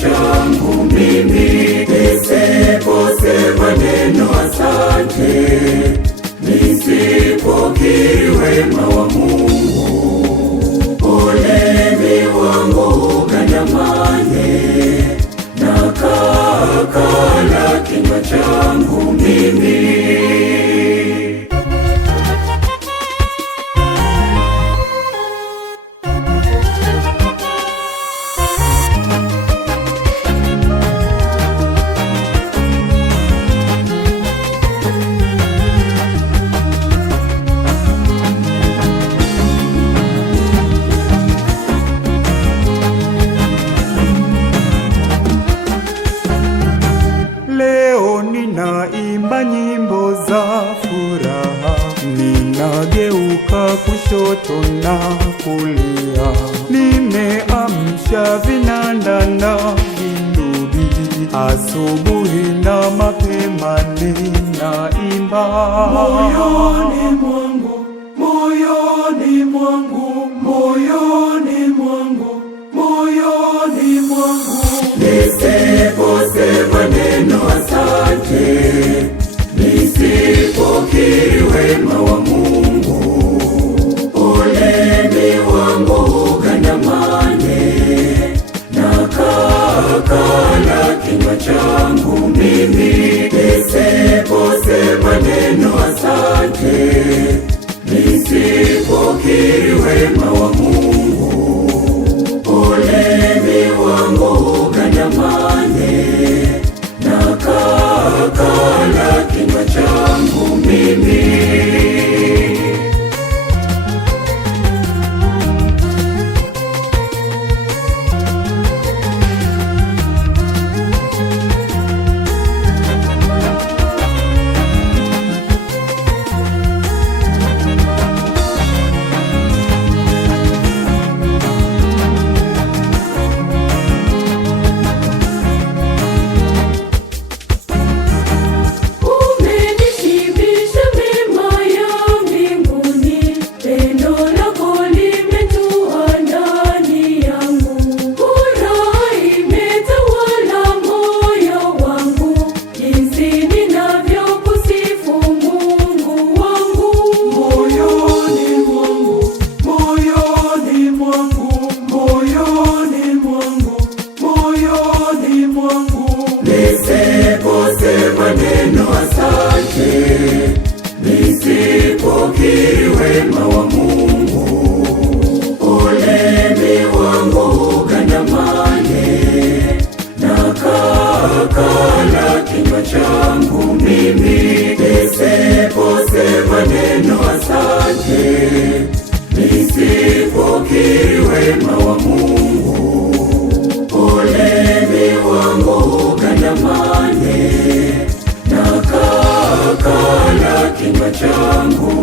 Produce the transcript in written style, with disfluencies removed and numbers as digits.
changu mimi, nisiposema neno asante, nisipokiri wema wa Mungu, ulimi wangu ugandamane na kakala kinywa changu mimi. Leo ninaimba nyimbo za furaha, ninageuka kushoto na kulia, nimeamsha vinanda na vindubi, asubuhi na mapema ninaimba. Moyoni mwangu, moyoni mwangu, moyoni mwangu, moyoni mwangu, nisiposema neno asante, nisipokiri wema wa Mungu, ulimi wangu ugandamane na kakala kinywa changu mimi, nisiposema neno asante, nisipokiri wema wa Mungu, ulimi wangu ugandamane na kakala kinywa changu mimi. Nisiposema neno asante, nisipokiri wema wa Mungu, ulimi wangu ugandamane na kakala kinywa changu mimi, nisiposema neno asante, nisipokiri wema wa Mungu, ulimi wangu ugandamane na kakala kinywa changu